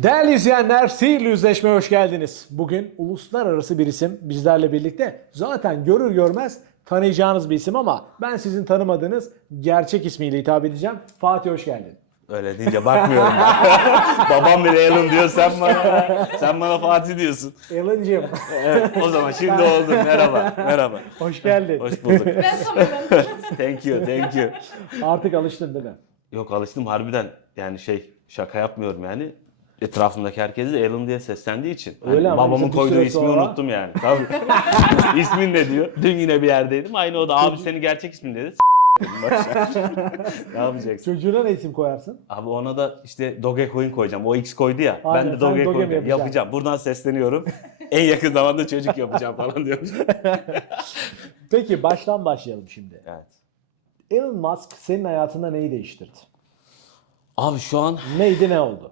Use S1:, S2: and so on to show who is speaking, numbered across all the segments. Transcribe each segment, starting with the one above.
S1: Değerli izleyenler, Sihirli Yüzleşme'ye hoş geldiniz. Bugün uluslararası bir isim bizlerle birlikte. Zaten görür görmez tanıyacağınız bir isim ama ben sizin tanımadığınız gerçek ismiyle hitap edeceğim. Fatih, hoş geldin.
S2: Öyle deyince bakmıyorum ben. Babam bile Alan diyor, sen bana Fatih diyorsun.
S1: Alan'cığım,
S2: Evet, o zaman şimdi oldu. Merhaba, merhaba.
S1: hoş geldin.
S2: Hoş bulduk.
S3: Ben sanırım.
S2: Thank you.
S1: Artık alıştın değil mi?
S2: Yok, alıştım harbiden. Yani şaka yapmıyorum yani. Etrafımdaki herkes de Alan diye seslendiği için. Hani
S1: Öyle ama
S2: babamın
S1: işte bir
S2: koyduğu
S1: süre
S2: ismi
S1: sonra-
S2: unuttum yani. Tabii. İsmin ne diyor? Dün yine bir yerdeydim. Aynı o da abi senin gerçek ismin dedi. Dedim, ne yapacaksın?
S1: Çocuğuna ne isim koyarsın?
S2: Abi ona da işte Dogecoin koyacağım. O X koydu ya.
S1: Aynen,
S2: Ben de
S1: sen Doge mi
S2: Dogecoin
S1: yapacaksın?
S2: yapacağım. Buradan sesleniyorum. En yakın zamanda çocuk yapacağım falan diyorum.
S1: Peki baştan başlayalım şimdi.
S2: Evet.
S1: Elon Musk senin hayatında neyi değiştirdi?
S2: Abi şu an
S1: Neydi, ne oldu?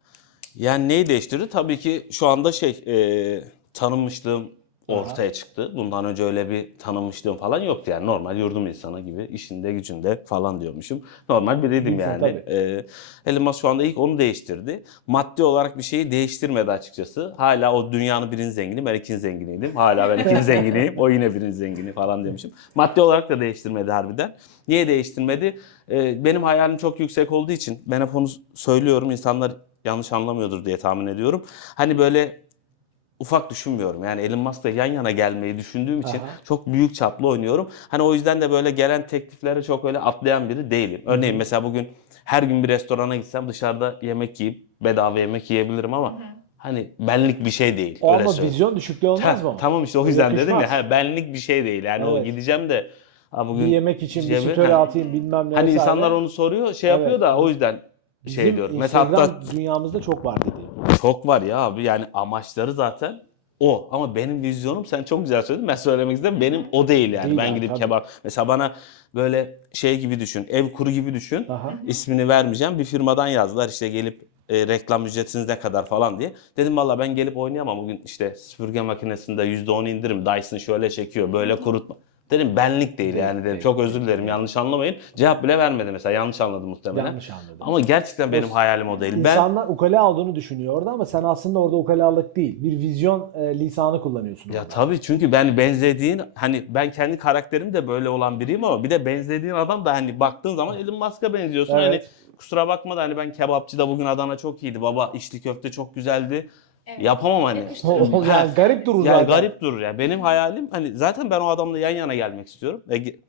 S2: yani neyi değiştirdi? Tabii ki şu anda tanınmışlığım ortaya çıktı. Bundan önce öyle bir tanınmışlığım falan yoktu yani. Normal yurdum insanı gibi işinde gücünde falan diyormuşum. Normal biriydim
S1: İnsan
S2: yani.
S1: tabii.
S2: Elon Musk şu anda ilk onu değiştirdi. Maddi olarak bir şeyi değiştirmedi açıkçası. Hala o dünyanın birinci zengini, ben ikinci zenginiydim. Hala ben ikinci zenginiyim, o yine birinci zengini falan demişim. Maddi olarak da değiştirmedi harbiden. Niye değiştirmedi? Benim hayalim çok yüksek olduğu için ben hep onu söylüyorum. İnsanlar yanlış anlamıyordur diye tahmin ediyorum. Hani böyle ufak düşünmüyorum. Yani Elon Musk'la yan yana gelmeyi düşündüğüm için
S1: Aha.
S2: çok büyük çaplı oynuyorum. Hani o yüzden de böyle gelen tekliflere çok öyle atlayan biri değilim. Örneğin mesela bugün her gün bir restorana gitsem dışarıda yemek yiyip bedava yemek yiyebilirim ama hani benlik bir şey değil.
S1: O
S2: öyle
S1: ama
S2: söyleyeyim.
S1: vizyon düşüklüğü olmaz mı?
S2: Tamam işte o
S1: O
S2: yüzden dedim ya
S1: yakışmaz.
S2: benlik bir şey değil. Yani o
S1: Evet.
S2: gideceğim de ha
S1: Bir
S2: bugün
S1: yemek için bir
S2: cebe-
S1: story
S2: ha,
S1: atayım bilmem ne
S2: hani
S1: vesaire.
S2: insanlar onu soruyor,
S1: Evet.
S2: yapıyor da o yüzden
S1: Bizim
S2: diyorum. Mesela
S1: Instagram
S2: hatta
S1: dünyamızda çok var dedi.
S2: çok var ya abi yani amaçları zaten o. Ama benim vizyonum sen çok güzel söyledin. Ben söylemek istedim. Benim o değil yani.
S1: Değil
S2: Ben
S1: abi,
S2: gidip
S1: tabii.
S2: kebap. Mesela bana böyle şey gibi düşün. Ev kuru gibi düşün.
S1: Aha.
S2: İsmini vermeyeceğim. Bir firmadan yazdılar işte gelip reklam ücretiniz ne kadar falan diye. Dedim valla ben gelip oynayamam. Bugün işte süpürge makinesinde %10 indirim. Dyson şöyle çekiyor. Böyle kurutma. Dedim benlik değil yani dedim.
S1: değil,
S2: Çok özür dilerim yanlış anlamayın. Cevap bile vermedi mesela. Yanlış anladım muhtemelen.
S1: Yanlış anladım.
S2: Ama gerçekten benim hayalim o değil. Ben
S1: İnsanlar ukala olduğunu düşünüyor orada ama sen aslında orada ukalalık değil. Bir vizyon lisanı kullanıyorsun
S2: ya
S1: orada.
S2: tabii çünkü ben benzediğin hani ben kendi karakterim de böyle olan biriyim ama bir de benzediğin adam da hani baktığın zaman Elon Musk'a benziyorsun.
S1: Evet.
S2: Hani kusura bakma da hani ben kebapçıda bugün Adana çok iyiydi. Baba içli köfte çok güzeldi.
S3: Evet.
S2: Yapamam hani.
S3: Yakıştıramadım.
S1: Yani garip durur
S2: Yani
S1: zaten.
S2: garip durur ya. Benim hayalim hani zaten ben o adamla yan yana gelmek istiyorum.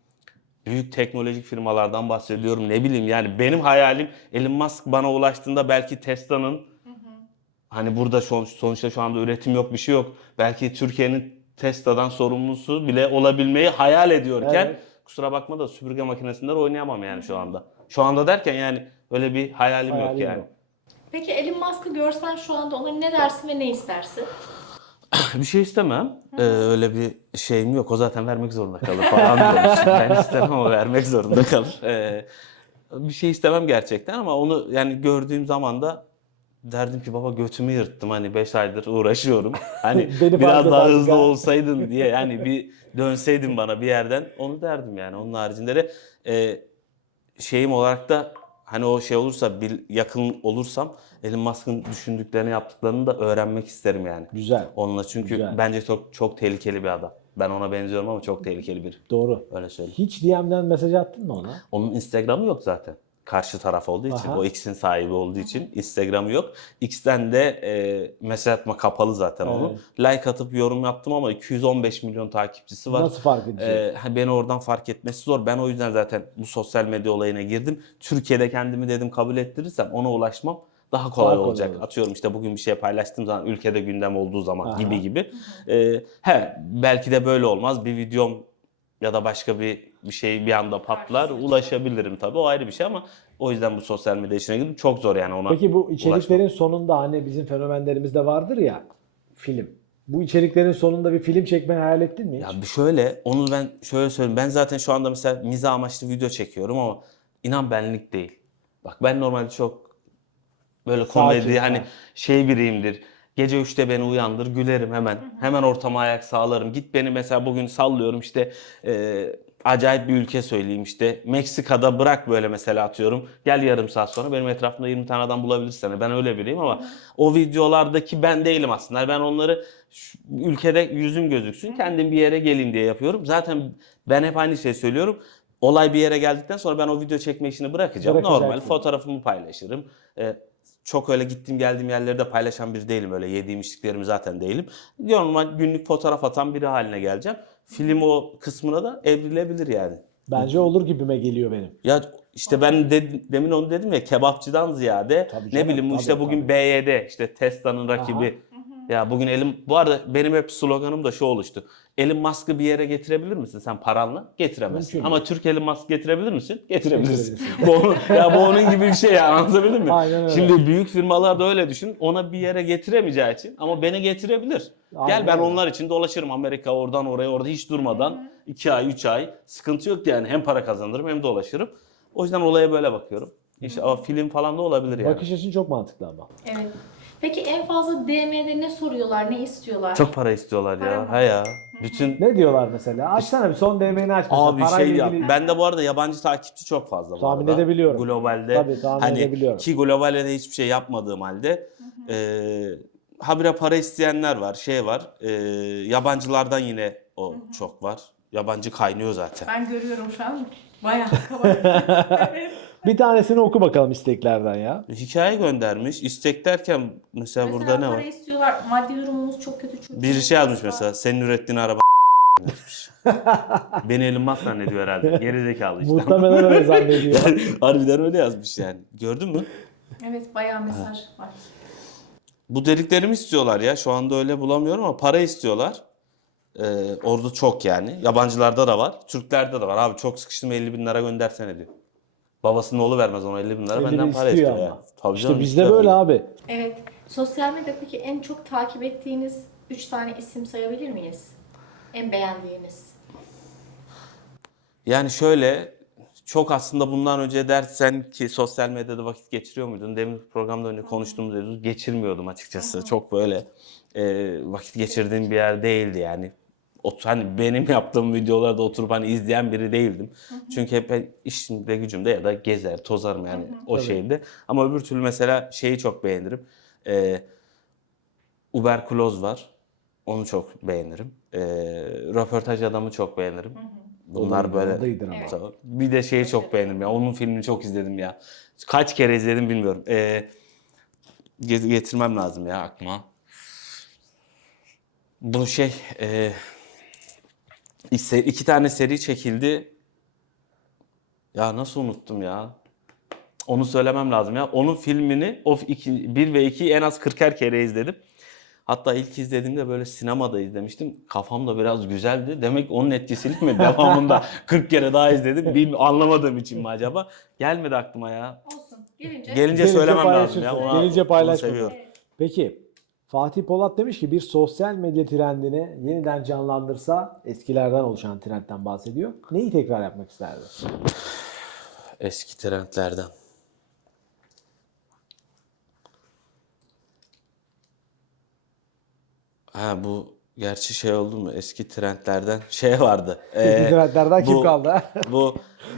S2: Büyük teknolojik firmalardan bahsediyorum. Ne bileyim yani benim hayalim Elon Musk bana ulaştığında belki Tesla'nın hani burada sonuçta şu anda üretim yok bir şey yok. Belki Türkiye'nin Tesla'dan sorumlusu bile olabilmeyi hayal ediyorken
S1: Evet.
S2: kusura bakma da süpürge makinesinden oynayamam yani şu anda. Şu anda derken yani öyle bir hayalim yok
S1: Hayalin
S2: yani.
S1: yok.
S3: Peki Elon Musk'ı görsen şu anda ona ne dersin ve ne istersin?
S2: Bir şey istemem. Öyle bir şeyim yok. O zaten vermek zorunda kalır falan diyormuş. Ben istemem ama vermek zorunda kalır. Bir şey istemem gerçekten ama onu yani gördüğüm zaman da derdim ki baba götümü yırttım hani 5 aydır uğraşıyorum. Hani
S1: Beni
S2: biraz
S1: fark
S2: daha
S1: et
S2: hızlı
S1: artık ha.
S2: olsaydın diye yani bir dönseydin bana bir yerden onu derdim yani. Onun haricinde de şeyim olarak da hani o şey olursa yakın olursam Elon Musk'ın düşündüklerini yaptıklarını da öğrenmek isterim yani.
S1: Güzel.
S2: Onunla çünkü
S1: Güzel.
S2: bence çok tehlikeli bir adam. Ben ona benziyorum ama çok tehlikeli biri.
S1: Doğru.
S2: Öyle söyleyeyim.
S1: Hiç DM'den mesaj attın mı ona?
S2: Onun Instagram'ı yok zaten. Karşı taraf olduğu için,
S1: Aha.
S2: o X'in sahibi olduğu için Instagram'ı yok. X'ten de mesaj atma kapalı zaten onun. Like atıp yorum yaptım ama 215 milyon takipçisi var.
S1: Nasıl fark edecek?
S2: Beni oradan fark etmesi zor. Ben o yüzden zaten bu sosyal medya olayına girdim. Türkiye'de kendimi dedim kabul ettirirsem ona ulaşmam daha kolay
S1: kolay
S2: olacak.
S1: olur.
S2: Atıyorum işte bugün bir şey paylaştığım zaman ülkede gündem olduğu zaman
S1: Aha.
S2: gibi. Belki de böyle olmaz. Bir videom ya da başka bir şey bir anda patlar. Ulaşabilirim tabii o ayrı bir şey ama o yüzden bu sosyal medya işine girdim. Çok zor yani ona
S1: Peki bu
S2: ulaşmak.
S1: içeriklerin sonunda hani bizim fenomenlerimizde vardır ya film. Bu içeriklerin sonunda bir film çekmeyi hayal ettin mi hiç?
S2: Ya bir şöyle onu ben şöyle söyleyeyim. Ben zaten şu anda mesela mizah amaçlı video çekiyorum ama inan benlik değil. Bak ben normalde çok böyle komedi
S1: Sakin,
S2: hani
S1: sakin.
S2: şey biriyimdir. Gece 3'te beni uyandır gülerim hemen. Hemen ortama ayak sağlarım. Git beni mesela bugün sallıyorum işte acayip bir ülke söyleyeyim işte. Meksika'da bırak böyle mesela atıyorum. Gel yarım saat sonra benim etrafımda 20 tane adam bulabilirsin. Ben öyle biriyim ama o videolardaki ben değilim aslında. Ben onları ülkede yüzüm gözüksün. Kendim bir yere geleyim diye yapıyorum. Zaten ben hep aynı şeyi söylüyorum. Olay bir yere geldikten sonra ben o video çekme işini bırakacağım.
S1: Bırakacaksın.
S2: Normal fotoğrafımı paylaşırım. Çok öyle gittiğim geldiğim yerleri de paylaşan biri değilim. Öyle yediğim içtiklerimi zaten değilim. Normal günlük fotoğraf atan biri haline geleceğim. Film o kısmına da evrilebilir yani.
S1: Bence olur gibime geliyor benim.
S2: Ya işte ben demin onu dedim ya, kebapçıdan ziyade
S1: Tabii
S2: ne
S1: canım,
S2: bileyim
S1: tabii,
S2: işte bugün
S1: tabii.
S2: BYD işte Tesla'nın rakibi. Ya bugün bu arada benim hep sloganım da şu oluştu. Elon Musk'ı bir yere getirebilir misin sen paranla? Getiremezsin.
S1: Mümkün
S2: Ama Türk Elon Musk getirebilir misin? Getirebilirsin.
S1: Getirebilirsin.
S2: Bu onun gibi bir şey ya, anlatabildim mi?
S1: Aynen öyle.
S2: Şimdi büyük firmalar da öyle düşün. Ona bir yere getiremeyeceği için ama beni getirebilir.
S1: Aynen
S2: Gel ben
S1: öyle.
S2: onlar için dolaşırım Amerika, oradan oraya, orada hiç durmadan 2 ay 3 ay sıkıntı yok yani, hem para kazanırım hem dolaşırım. O yüzden olaya böyle bakıyorum. İşte ama film falan da olabilir yani.
S1: Bakış açın çok mantıklı ama.
S3: Evet. Peki en fazla DM'de ne soruyorlar, ne istiyorlar?
S2: Çok para istiyorlar
S3: Para
S2: ya.
S3: mı?
S2: He ya. Bütün
S1: Ne diyorlar mesela? Açsana bir son DM'ni aç mesela.
S2: abi
S1: Parayla
S2: şey ya.
S1: ilgili-
S2: Ben de bu arada yabancı takipçi çok fazla bu
S1: Tahmin
S2: arada.
S1: edebiliyorum.
S2: Globalde.
S1: Tabii, tahmin
S2: hani
S1: edebiliyorum.
S2: ki globalde de hiçbir şey yapmadığım halde habire para isteyenler var, şey var. Yabancılardan yine o çok var. Yabancı kaynıyor zaten.
S3: Ben görüyorum şu an. Bayağı kabarık. Evet.
S1: Bir tanesini oku bakalım isteklerden ya.
S2: Hikaye göndermiş. İstek derken mesela burada ne
S3: para
S2: var?
S3: istiyorlar. Maddi durumumuz çok kötü. Çocuğumuz
S2: Bir şey yazmış
S3: var.
S2: mesela. Senin ürettiğin araba yazmış. Beni Elon Musk zannediyor herhalde. Gerizekalı işte.
S1: Muhtemelen öyle zannediyor.
S2: Harbiden öyle yazmış yani. Gördün mü?
S3: Evet, bayağı mesaj var.
S2: Bu dediklerimi istiyorlar ya. Şu anda öyle bulamıyorum ama para istiyorlar. Orada çok yani. Yabancılarda da var. Türklerde de var. Abi çok sıkıştım, 50 bin lira göndersene diyor. Babasının oğlu vermez ona 50 bin lira.
S1: 50 bin
S2: Benden para
S1: istiyor
S2: istiyor
S1: ama.
S2: ya. Tabii
S1: İşte
S2: canım,
S1: bizde
S2: işte
S1: böyle abi.
S3: Evet. Sosyal medyada peki en çok takip ettiğiniz 3 tane isim sayabilir miyiz? En beğendiğiniz.
S2: Yani şöyle, çok aslında bundan önce dersen ki sosyal medyada vakit geçiriyor muydun? Demin programda önce konuştuğumuz mevzu, geçirmiyordum açıkçası. Çok böyle vakit geçirdiğim bir yer değildi yani. Hani benim yaptığım videolarda oturup hani izleyen biri değildim. Çünkü hep ben işimde gücümde ya da gezer tozarım yani o
S1: Tabii.
S2: şeyde. Ama öbür türlü mesela şeyi çok beğenirim. Uberkuloz var. Onu çok beğenirim. Röportaj adamı çok beğenirim. Bunlar
S1: O da
S2: böyle.
S1: iyidir ama.
S2: Tabii. Bir de şeyi çok beğendim ya. Onun filmini çok izledim ya. Kaç kere izledim bilmiyorum. Getirmem lazım ya aklıma. Bu şey iki tane seri çekildi. Ya nasıl unuttum ya? Onu söylemem lazım ya. Onun filmini 1 ve 2'yi en az 40'er kere izledim. Hatta ilk izlediğimde böyle sinemada izlemiştim. Kafam da biraz güzeldi. Demek onun etkisiyle mi? Devamında 40 kere daha izledim. Anlamadığım için mi acaba? Gelmedi aklıma ya.
S3: Olsun. Gelince.
S2: Gelince söylemem lazım ya.
S1: paylaşırsın. Gelince paylaş
S2: onu seviyorum.
S3: Evet.
S1: Peki Fatih Polat demiş ki bir sosyal medya trendini yeniden canlandırsa, eskilerden oluşan trendten bahsediyor. Neyi tekrar yapmak isterdi?
S2: Eski trendlerden. Ha, bu gerçi şey oldu mu? Eski trendlerden şey vardı.
S1: Eski trendlerden kim
S2: bu-
S1: kaldı?
S2: Bu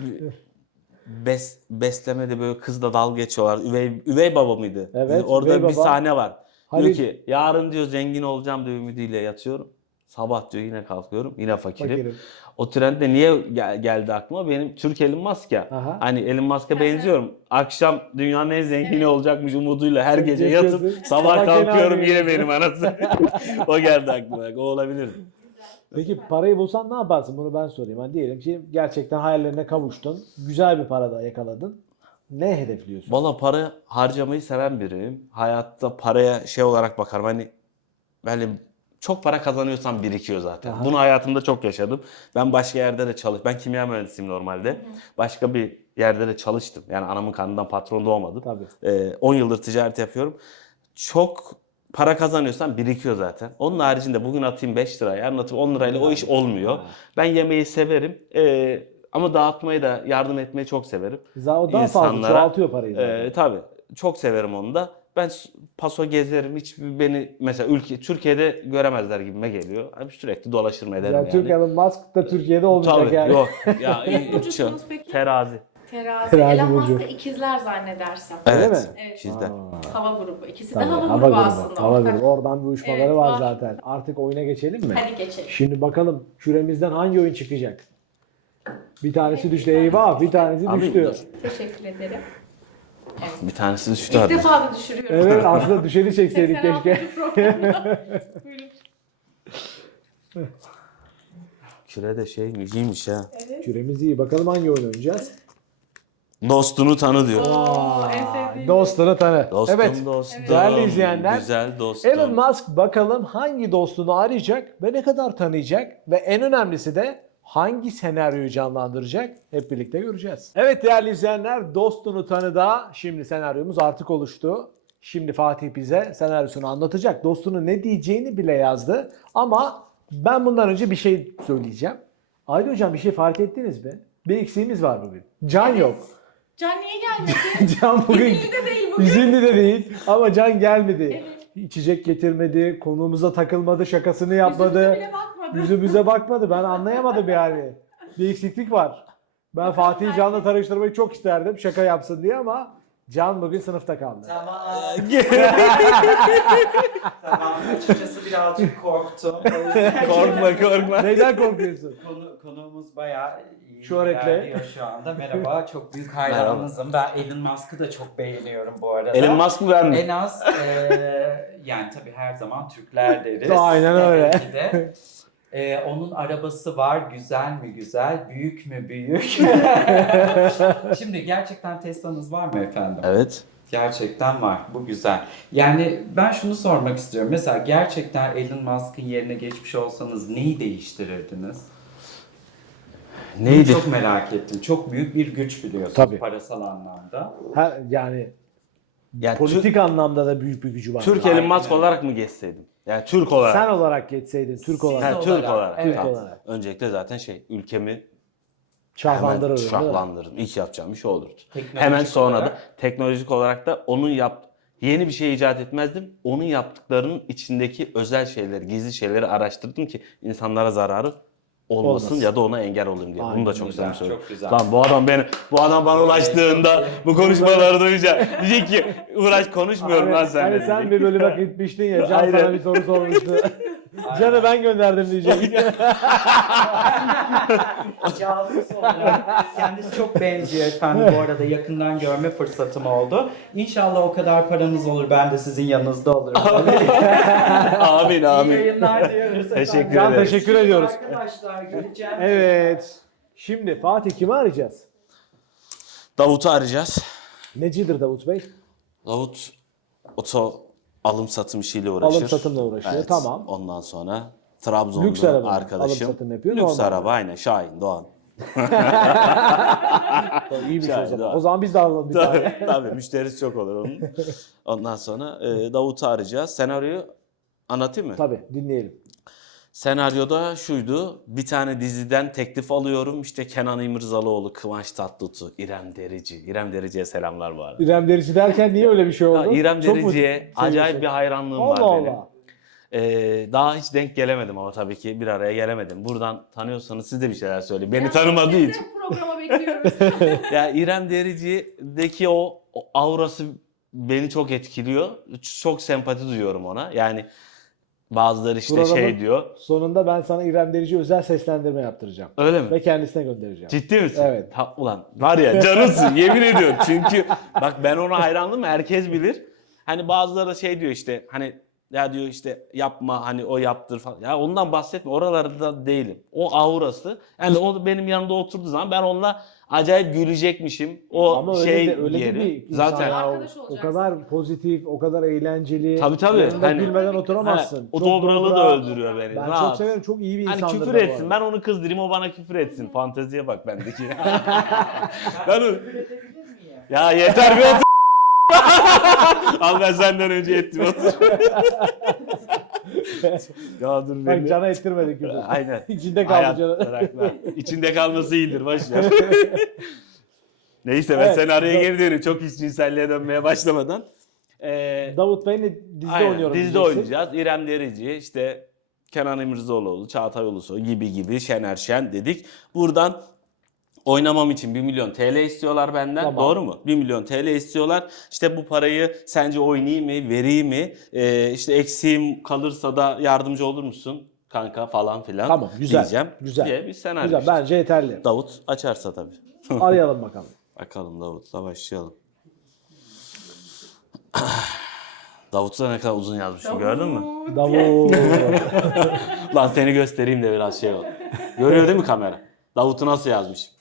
S2: beslemede böyle kızla dalga geçiyorlar. Üvey baba mıydı?
S1: Evet,
S2: Orada
S1: üvey
S2: bir
S1: baba.
S2: sahne var.
S1: Halil.
S2: Diyor ki yarın diyor zengin olacağım diyor ümidiyle yatıyorum. Sabah diyor yine kalkıyorum. Yine fakirim.
S1: Fakirim.
S2: O trend de niye geldi aklıma? Benim Türk Elon Musk ya.
S1: Aha.
S2: Hani Elon Musk'a benziyorum. Akşam dünyanın en zengini
S3: Evet.
S2: olacakmış umuduyla her gece
S1: Yapıyorsun.
S2: yatıp
S1: Sabah
S2: sabah
S1: gene
S2: kalkıyorum
S1: aynı
S2: yine
S1: yerde.
S2: benim anası. O geldi aklıma. O olabilirdi.
S1: Peki parayı bulsan ne yaparsın? Bunu ben sorayım. Hani diyelim ki gerçekten hayallerine kavuştun. Güzel bir para da yakaladın. Ne hedefliyorsun?
S2: Valla para harcamayı seven biriyim. Hayatta paraya şey olarak bakarım. Hani böyle çok para kazanıyorsam birikiyor zaten.
S1: Aha.
S2: Bunu hayatımda çok yaşadım. Ben başka yerde de Ben kimya mühendisiyim normalde. Başka bir yerde de çalıştım. Yani anamın karnından patron doğmadım.
S1: Tabii.
S2: 10 yıldır ticaret yapıyorum. Çok para kazanıyorsam birikiyor zaten. Onun haricinde bugün atayım 5 lira, yarın atayım 10 lirayla o iş olmuyor.
S1: Ha.
S2: Ben yemeği severim. Ama dağıtmayı da, yardım etmeyi çok severim.
S1: O daha fazla
S2: İnsanlara.
S1: çoğaltıyor parayı zaten.
S2: Tabii. Çok severim onu da. ben paso gezerim. Hiç beni mesela Türkiye'de göremezler gibime geliyor. Abi sürekli dolaşırım ederim
S1: Yani
S2: yani.
S1: Türk Elon Musk da Türkiye'de olmayacak
S2: Tabii,
S1: yani.
S2: yok. Ya
S3: Burcusunuz peki?
S2: terazi.
S3: Terazi.
S1: Terazi
S3: Elon
S1: burcu.
S3: Musk'ı ikizler zannedersem.
S1: Öyle
S2: Evet.
S1: mi?
S3: Evet.
S2: Sizden.
S3: Hava grubu. İkisi de
S1: Tabii,
S3: hava,
S1: hava
S3: grubu
S1: grubu.
S3: aslında.
S1: Hava grubu. Oradan bir uyuşmaları
S3: Evet,
S1: var
S3: var.
S1: zaten. Artık oyuna geçelim mi?
S3: Hadi geçelim.
S1: Şimdi bakalım küremizden hangi oyun çıkacak? Bir tanesi düştü. Eyvah, bir tanesi
S2: Abi,
S1: düştü.
S2: dur.
S3: Teşekkür ederim.
S2: Bir tanesi düştü
S3: İlk
S2: abi.
S3: defa bir düşürüyorum.
S1: Evet, aslında düşeni çekseydik
S3: 86.
S1: keşke.
S3: programda. Buyurun.
S2: Küre de iyiymiş ha.
S3: Evet.
S1: Küremiz iyi. Bakalım hangi oyun oynayacağız?
S2: Dostunu tanı diyor.
S3: Oo, en sevdiğim.
S1: Dostunu tanı.
S2: Dostum,
S1: Evet.
S2: dostum.
S1: Değerli izleyenler,
S2: Güzel dostum.
S1: Elon Musk bakalım hangi dostunu arayacak ve ne kadar tanıyacak ve en önemlisi de hangi senaryoyu canlandıracak hep birlikte göreceğiz. Evet değerli izleyenler, dostunu tanıda şimdi senaryomuz artık oluştu. Şimdi Fatih bize senaryosunu anlatacak. Dostunu ne diyeceğini bile yazdı ama ben bundan önce bir şey söyleyeceğim. Ayda hocam bir şey fark ettiniz mi? Bir eksiğimiz var bugün. Can yok.
S3: Can niye gelmedi?
S1: Can bugün
S3: İzinli de değil bugün.
S1: izinli de değil ama Can gelmedi.
S3: Evet.
S1: İçecek getirmedi, konuğumuza takılmadı, şakasını yapmadı.
S3: Yüzümüze bile bakmadı.
S1: Yüzümüze bakmadı. Ben anlayamadım yani. Bir eksiklik var. Ben Fatih'i Can'la tanıştırmayı çok isterdim şaka yapsın diye ama Can bugün sınıfta kaldı.
S4: Tamam. Tamam. Açıkçası birazcık korktum.
S2: korkma.
S1: Neyden korkuyorsun?
S4: Konuğumuz bayağı iyi
S1: Şu öğretle.
S4: ilerliyor şu anda. Merhaba. Çok büyük hayranınızım. Ben Elon Musk'ı da çok beğeniyorum bu arada.
S2: Elon Musk mı ben mi?
S4: En az yani tabii her zaman Türkler deriz.
S1: Aynen öyle.
S4: Tabii ki de. Onun arabası var. Güzel mi güzel? Büyük mü büyük? Şimdi gerçekten Tesla'nız var mı efendim?
S2: Evet.
S4: Gerçekten var. Bu güzel. Yani ben şunu sormak istiyorum. Mesela gerçekten Elon Musk'ın yerine geçmiş olsanız neyi değiştirirdiniz?
S2: Neydi?
S4: Çok merak ettim. Çok büyük bir güç biliyorsunuz
S1: Tabii.
S4: parasal anlamda.
S1: Yani
S2: Yani
S1: politik anlamda da büyük bir gücü var.
S2: Türk Elon
S4: Aynen
S2: Musk
S4: öyle.
S2: olarak mı geçseydim? Yani Türk olarak.
S1: Sen olarak geçseydin, Türk
S4: Siz
S1: olarak.
S2: Ha, Türk
S4: olarak,
S2: olarak.
S4: evet.
S1: Türk olarak.
S2: Öncelikle zaten ülkemi hemen
S1: Şahlandırırdın. değil mi?
S2: şahlandırırım. İlk yapacağım bir şey olurdu.
S4: Teknolojik
S2: Hemen sonra
S4: olarak.
S2: da teknolojik olarak da yeni bir şey icat etmezdim. Onun yaptıklarının içindeki özel şeyleri, gizli şeyleri araştırdım ki insanlara zararı olmasın
S1: Olmasın.
S2: ya da ona engel olayım diye. Bunu
S1: Aynen,
S2: da çok
S4: güzel,
S2: güzel söylüyorum.
S4: çok güzel.
S2: Lan bu adam bana ulaştığında bu konuşmaları duyunca diyecek ki uğraş konuşmuyorum lan seninle.
S1: Hani sen
S2: diyecek.
S1: bir bölüme gitmiştin ya, Can
S2: Aynen.
S1: sana bir soru sormuştu. Can'ı ben gönderdim diyecek.
S4: Casus olarak kendisi çok benziyor efendim bu arada yakından görme fırsatım oldu. İnşallah o kadar paranız olur ben de sizin yanınızda olurum.
S2: Amin
S4: İyi
S2: amin.
S4: yayınlar diyoruz efendim.
S2: Teşekkür
S1: Can
S2: ederiz.
S1: teşekkür ediyoruz.
S4: Arkadaşlar göreceğim.
S1: Evet. Şimdi Fatih kimi arayacağız?
S2: Davut'u arayacağız.
S1: Necidir Davut Bey?
S2: Davut alım satım işiyle uğraşır.
S1: Alım satımla uğraşıyor, tamam.
S2: Ondan sonra Trabzonlu
S1: Lüks araba mı?
S2: arkadaşım.
S1: Alım satım yapıyor,
S2: Lüks
S1: normal.
S2: araba aynen Şahin Doğan.
S1: İyiymiş o
S2: Şahane,
S1: zaman.
S2: doğru.
S1: O zaman biz de alalım bir tane.
S2: Tabii müşterisi çok olur onun. Ondan sonra Davut'u arayacağız. Senaryoyu anlatayım mı?
S1: Tabii dinleyelim.
S2: Senaryoda şuydu. Bir tane diziden teklif alıyorum. İşte Kenan İmirzalıoğlu, Kıvanç Tatlıtuğ, İrem Derici. İrem Derici'ye selamlar bu arada.
S1: İrem Derici derken niye öyle bir şey oldu?
S2: Ya, İrem
S1: Çok mu
S2: Derici'ye acayip
S1: seviyorsun?
S2: bir hayranlığım
S1: Allah
S2: var benim.
S1: Allah.
S2: Daha hiç denk gelemedim ama tabii ki bir araya gelemedim. Buradan tanıyorsanız siz de bir şeyler söyleyin. Beni tanımadığı
S3: Biz de
S2: için.
S3: programa bekliyoruz.
S2: Ya İrem Derici'deki o aurası beni çok etkiliyor. Çok sempati duyuyorum ona. Yani bazıları işte
S1: Programın
S2: şey diyor.
S1: Sonunda ben sana İrem Derici özel seslendirme yaptıracağım.
S2: Öyle mi?
S1: Ve kendisine göndereceğim.
S2: Ciddi misin?
S1: Evet.
S2: Ulan var ya canısın yemin ediyorum. Çünkü bak ben ona hayranlığım herkes bilir. Hani bazıları da şey diyor işte hani ya diyor işte yapma hani o yaptır falan. Ya ondan bahsetme oralarda değilim. O aurası yani o benim yanımda oturduğu zaman ben onunla acayip gülecekmişim. O
S1: Ama öyle
S2: şey
S1: de, öyle de
S2: yeri.
S1: bir insan
S2: Zaten
S1: ya.
S3: Arkadaş
S1: O
S3: olacaksın.
S1: kadar pozitif, o kadar eğlenceli.
S2: Tabii.
S1: Yanında
S2: Hani-
S1: gülmeden oturamazsın.
S2: Ha, o
S1: Çok
S2: dobralığı
S1: dobra.
S2: da öldürüyor beni.
S1: Ben
S2: Rahat.
S1: çok severim. Çok iyi bir
S2: Hani
S1: insandır.
S2: küfür
S1: da bu
S2: etsin.
S1: arada.
S2: Ben onu kızdırayım o bana küfür etsin. Fanteziye bak bendeki. Ben onu...
S4: Üretebilir miyim?
S2: Ya yeter bir otur. Al ben senden önce ettim otur. Ya dur
S1: Bak
S2: beni.
S1: Can'a ettirmedik küfür.
S2: Aynen.
S1: İçinde kaldı
S2: Hayat
S1: Can'a.
S2: bırakma. İçinde kalması iyidir boş ver. Neyse ben
S1: Evet.
S2: senaryoya geri dönüyorum. Çok işcinselliğe dönmeye başlamadan.
S1: Davut Bey'le dizide
S2: Aynen,
S1: oynuyorum
S2: dizide
S1: diyeceksin.
S2: oynayacağız. İrem Derici, işte Kenan İmirzalıoğlu, Çağatay Ulusoy gibi Şener Şen dedik. Buradan oynamam için 1 milyon TL istiyorlar benden.
S1: Tamam.
S2: Doğru mu? 1 milyon TL istiyorlar. İşte bu parayı sence oynayayım mı, vereyim mi? İşte eksiğim kalırsa da yardımcı olur musun kanka falan filan.
S1: Tamam, güzel,
S2: diyeceğim.
S1: güzel.
S2: Diye bir senaryo
S1: Güzel,
S2: işte.
S1: bence yeterli.
S2: Davut açarsa tabii.
S1: Arayalım bakalım.
S2: Bakalım Davut'la başlayalım. Davut'la ne kadar uzun yazmışım gördün mü?
S1: Davut.
S2: Lan seni göstereyim de biraz şey ol. Görüyor değil mi kamera? Davut'u nasıl yazmışım?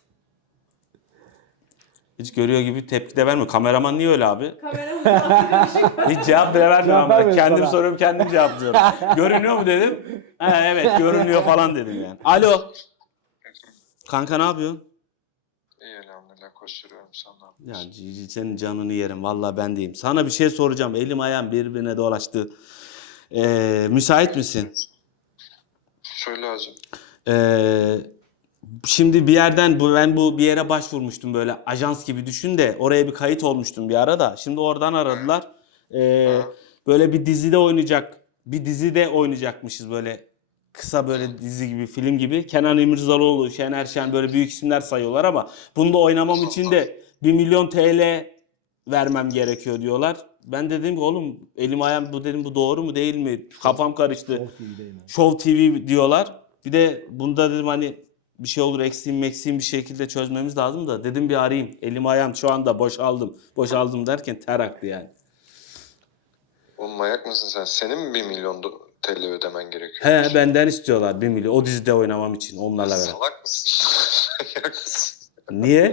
S2: Hiç görüyor gibi tepki de vermiyor. Kameraman niye öyle abi? Hiç cevap bile vermiyor
S1: Cevap
S2: ama.
S1: vermiyor
S2: Kendim
S1: sana.
S2: soruyorum, kendim cevaplıyorum. Görünüyor mu dedim. Ha, evet görünüyor falan dedim yani. Alo. Kanka ne yapıyorsun?
S5: İyi elhamdülillah koşturuyorum sana.
S2: Ya Cici senin canını yerim. Vallahi ben deyim. Sana bir şey soracağım. Elim ayağım birbirine dolaştı. Müsait misin?
S5: Söyle hacım.
S2: Şimdi bir yerden ben bir yere başvurmuştum böyle ajans gibi düşün de oraya bir kayıt olmuştum bir ara da. Şimdi oradan aradılar. Böyle bir dizide oynayacakmışız böyle kısa böyle dizi gibi film gibi. Kenan İmirzalıoğlu, Şener Şen böyle büyük isimler sayıyorlar ama bunda oynamam için de 1 milyon TL vermem gerekiyor diyorlar. Ben dedim ki oğlum elim ayağım bu doğru mu değil mi? Kafam karıştı.
S1: Çok iyi değil mi?
S2: Show TV diyorlar. Bir de bunda dedim hani bir şey olur eksiğim bir şekilde çözmemiz lazım da dedim bir arayayım. Elim ayağım şu anda boşaldım. Boşaldım derken ter aktı yani.
S5: Oğlum manyak mısın sen? Senin mi 1 milyon TL ödemen gerekiyor?
S2: He benden istiyorlar 1 milyon. O dizide oynamam için onlarla beraber.
S5: Salak mısın? Manyak mısın?
S2: Niye?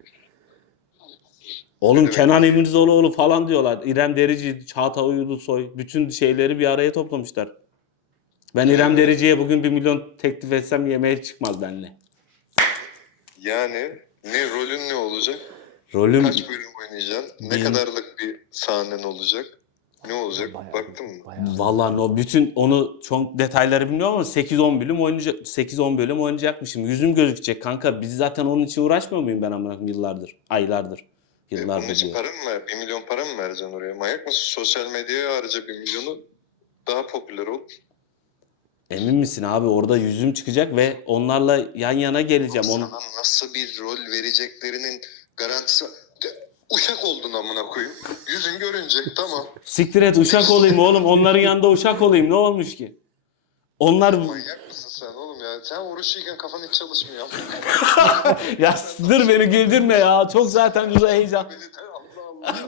S2: Oğlum Kenan İmirzalıoğlu falan diyorlar. İrem Derici, Çağatay Ulusoy bütün şeyleri bir araya toplamışlar. Ben İrem Derici'ye bugün 1 milyon teklif etsem yemeğe çıkmaz benimle.
S5: Yani rolün ne olacak?
S2: Rolüm
S5: Kaç bölüm oynayacaksın? Ne kadarlık bir sahnen olacak? Ne olacak? Baktın mı?
S2: vallahi bütün onu çok detayları bilmiyorum ama 8-10 bölüm oynayacak 8-10 bölüm oynayacakmışım. Yüzüm gözükecek kanka. Biz zaten onun için uğraşmıyor muyum ben amına yıllardır, aylardır.
S5: Bunun
S2: Yıllardır
S5: için
S2: diyor.
S5: para mı ver? 1 milyon para mı vereceksin oraya? Manyak mısın? Sosyal medyaya harca 1 milyonu daha popüler ol.
S2: Emin misin abi orada yüzüm çıkacak ve onlarla yan yana geleceğim. Onu
S5: Sana nasıl bir rol vereceklerinin garantisi var. Uşak oldun amına koyayım. Yüzün görünecek tamam.
S2: siktir et uşak olayım oğlum. Onların yanında uşak olayım. Ne olmuş ki? Onlar
S5: Manyak mısın sen oğlum ya? Sen oruçluyken kafan hiç çalışmıyor.
S2: ya dur beni güldürme ya. Çok zaten güzel heyecan.
S5: Allah Allah.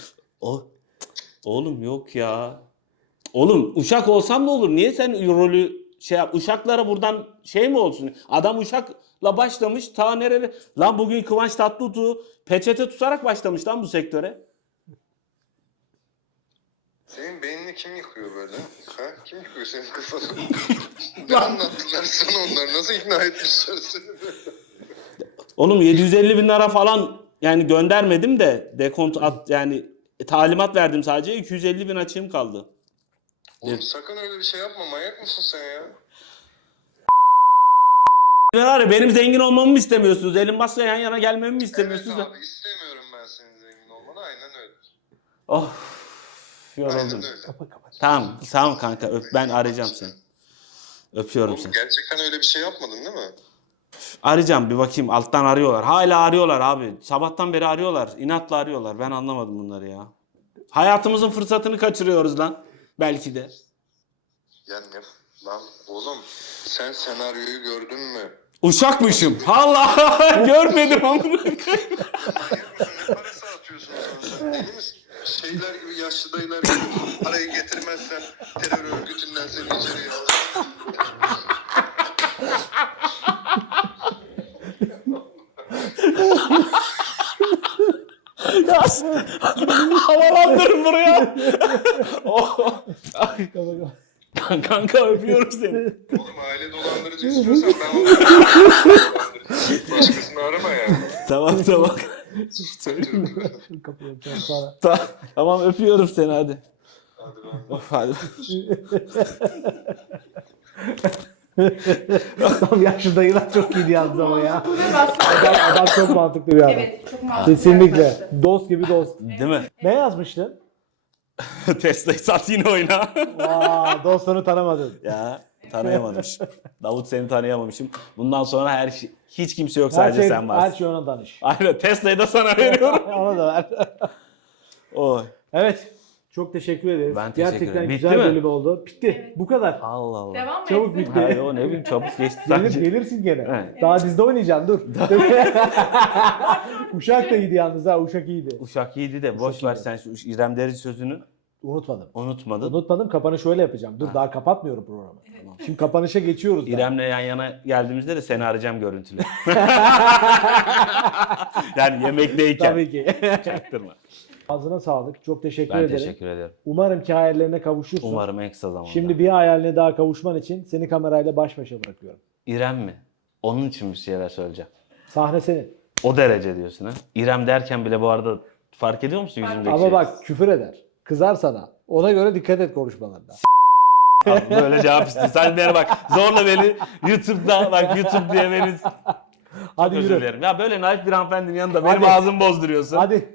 S2: Oğlum yok ya. Oğlum uşak olsam ne olur? Niye sen rolü şey yap? Uşaklara buradan şey mi olsun? Adam uşakla başlamış ta nereye? Lan bugün Kıvanç Tatlıtuğ peçete tutarak başlamış lan bu sektöre.
S5: Senin beynini kim yıkıyor böyle? Ha? Kim yıkıyor senin kafanı? Ne anlattılar sana onlar? Nasıl ikna etmişler seni?
S2: Oğlum 750 bin lira falan yani göndermedim de dekont yani talimat verdim sadece 250 bin açığım kaldı.
S5: Oğlum sakın öyle bir şey yapma. Manyak mısın sen ya?
S2: Var ya benim zengin olmamı mı istemiyorsunuz? Elon Musk'la yan yana gelmemi mi istemiyorsunuz?
S5: Evet abi istemiyorum ben senin zengin olmanı. Aynen öyle.
S2: Oh yoruldum.
S5: Aynen öyle.
S2: Tamam kanka ben arayacağım seni. Öpüyorum
S5: Oğlum
S2: seni.
S5: gerçekten öyle bir şey yapmadın değil mi?
S2: Arayacağım bir bakayım alttan arıyorlar. Hala arıyorlar abi. Sabahtan beri arıyorlar. İnatla arıyorlar. Ben anlamadım bunları ya. Hayatımızın fırsatını kaçırıyoruz lan. Belki de.
S5: Ya ne? Lan oğlum sen senaryoyu gördün mü?
S2: Uşakmışım. Allah görmedim amına.
S5: Manyak mısın? Ne parası atıyorsun sen? Deli misin? Şeyler gibi yaşlı dayılar gibi parayı getirmezsen terör örgütünden seni içeriye alır.
S2: Havalandırın buraya. Oh. Ay. Kanka öpüyorum seni.
S5: Oğlum aile dolandırıcı istiyorsan ben onu dolandırıcı. Başkasını arama yani.
S2: Tamam.
S1: Kapıyı yapacağım sana.
S2: Tamam öpüyorum seni hadi.
S5: Hadi ben.
S2: Of hadi.
S1: Tam yaşlı dayılar çok iyiydi yalnız ama ya.
S3: Aslında
S1: Adam çok mantıklı bir adam.
S3: evet, çok mantıklı
S1: Kesinlikle.
S3: yaklaştı.
S1: Dost gibi dost.
S2: Değil mi?
S1: Ne yazmıştın?
S2: Tesla'yı sat yine oyna.
S1: Aa, dostunu tanımadın.
S2: Ya tanıyamamışım. Davut seni tanıyamamışım. Bundan sonra her şey, hiç kimse yok
S1: Her
S2: sadece
S1: şey,
S2: sen
S1: her
S2: varsın.
S1: şey ona danış.
S2: Aynen Tesla'yı da sana veriyorum.
S1: Ona da ver.
S2: Oy.
S1: Evet. Çok teşekkür ederiz.
S2: Ben teşekkür
S1: Gerçekten
S2: ederim. Bitti
S1: güzel
S2: mi?
S1: bölüm oldu. Bitti. Bu kadar.
S2: Allah Allah.
S3: Devam mı
S1: Çabuk
S3: etsin?
S1: bitti.
S2: Hayır o ne bileyim çabuk geçti
S1: Gelir,
S2: sadece.
S1: gelirsin gene.
S2: Evet.
S1: Daha dizide oynayacaksın dur. Uşak da iyiydi yalnız ha. Uşak iyiydi.
S2: Uşak iyiydi de boş ver
S1: iyiydi.
S2: sen şu İrem Derici sözünü
S1: Unutmadım.
S2: unutmadın.
S1: Unutmadım. Kapanışı öyle yapacağım. Dur daha kapatmıyorum programı. Şimdi kapanışa geçiyoruz. da.
S2: İrem'le yan yana geldiğimizde de seni arayacağım görüntülü. Yani yemekteyken.
S1: Tabii ki.
S2: Çaktırma.
S1: Ağzına sağlık. Çok teşekkür
S2: Ben
S1: ederim.
S2: teşekkür ederim.
S1: Umarım ki hayallerine kavuşursun.
S2: Umarım en kısa zamanda.
S1: Şimdi bir hayaline daha kavuşman için seni kamerayla baş başa bırakıyorum.
S2: İrem mi? Onun için bir şeyler söyleyeceğim.
S1: Sahne senin.
S2: O derece diyorsun ha. İrem derken bile bu arada fark ediyor musun yüzümdeki
S1: Ama
S2: şeyi?
S1: bak küfür eder. Kızar sana. Ona göre dikkat et konuşmalarında.
S2: Abi böyle cevap istiyor. Sen beni bak zorla beni YouTube'da bak YouTube diye beni çok
S1: Hadi
S2: özür
S1: yürü.
S2: dilerim. Ya böyle naif bir hanımefendinin yanında benim
S1: Hadi.
S2: ağzımı bozduruyorsun.
S1: Hadi.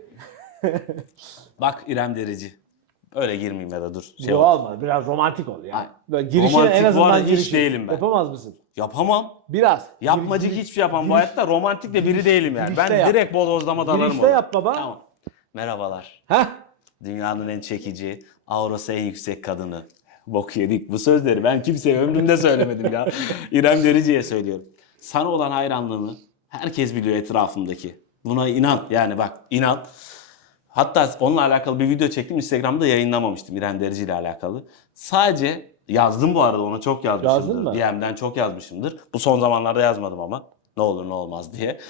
S2: Bak İrem Derici. Öyle girmeyeyim ya da dur. Şey
S1: Yo
S2: olsun.
S1: olma. Biraz romantik ol ya.
S2: Ay,
S1: Böyle girişine
S2: romantik
S1: en
S2: bu
S1: azından
S2: arada hiç
S1: girişin.
S2: değilim ben.
S1: Yapamaz mısın?
S2: Yapamam.
S1: Biraz.
S2: Yapmacık hiçbir şey yapamam. Bu hayatta romantik de biri değilim yani.
S1: girişte
S2: Ben
S1: yap.
S2: direkt bodozlama dalarım
S1: Girişte
S2: ona.
S1: yap baba.
S2: Tamam. Merhabalar.
S1: Heh.
S2: Dünyanın en çekici, aurası en yüksek kadını. Bok yedik. Bu sözleri ben kimseye ömrümde söylemedim ya. İrem Derici'ye söylüyorum. Sana olan hayranlığımı herkes biliyor etrafımdaki. Buna inan. Yani bak inan. Hatta onunla alakalı bir video çektim. Instagram'da yayınlamamıştım İrem Derici ile alakalı. Sadece yazdım bu arada. Ona çok
S1: Yazdın
S2: yazmışımdır.
S1: mı?
S2: DM'den çok yazmışımdır. Bu son zamanlarda yazmadım ama. Ne olur ne olmaz diye.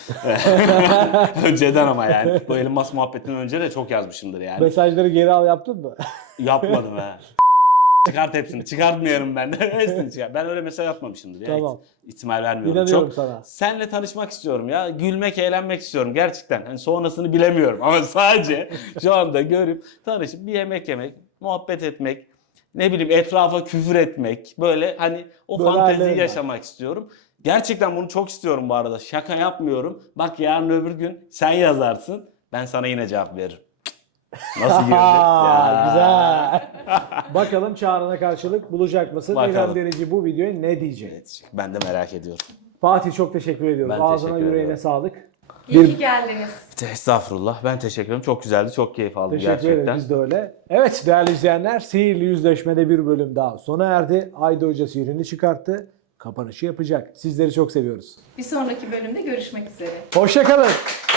S2: Önceden ama yani. Bu Elon Musk muhabbetinden önce de çok yazmışımdır yani.
S1: Mesajları geri al yaptın mı?
S2: Yapmadım ha. Çıkart hepsini. Çıkartmıyorum ben de. Hepsini çıkart. Ben öyle mesaj atmamışımdır. Ya.
S1: Tamam.
S2: İhtimal vermiyorum.
S1: İnanıyorum
S2: çok.
S1: sana.
S2: Senle tanışmak istiyorum ya. Gülmek, eğlenmek istiyorum gerçekten. Hani sonrasını bilemiyorum ama sadece şu anda görüp tanışıp bir yemek yemek, muhabbet etmek, ne bileyim etrafa küfür etmek, böyle hani o
S1: Böyle hallerim
S2: fanteziyi
S1: var.
S2: yaşamak istiyorum. Gerçekten bunu çok istiyorum bu arada. Şaka yapmıyorum. Bak yarın öbür gün sen yazarsın. Ben sana yine cevap veririm. Nasıl girdi? Ya.
S1: Güzel. Bakalım çağrına karşılık bulacak mısın?
S2: Bakalım.
S1: İrem Derici bu videoya ne diyecek?
S2: Ben de merak ediyorum.
S1: Fatih çok teşekkür ediyorum.
S2: Ben
S1: Ağzına
S2: teşekkür
S1: yüreğine
S2: ederim.
S1: sağlık.
S3: İyi ki geldiniz.
S2: Estağfurullah. Ben teşekkür ederim. Çok güzeldi. Çok keyif aldım
S1: Teşekkür
S2: gerçekten.
S1: ederim. Biz de öyle. Evet değerli izleyenler, Sihirli Yüzleşme'de bir bölüm daha sona erdi. Ayda Hoca sihrini çıkarttı. Kapanışı yapacak. Sizleri çok seviyoruz.
S3: Bir sonraki bölümde görüşmek üzere.
S1: Hoşça kalın.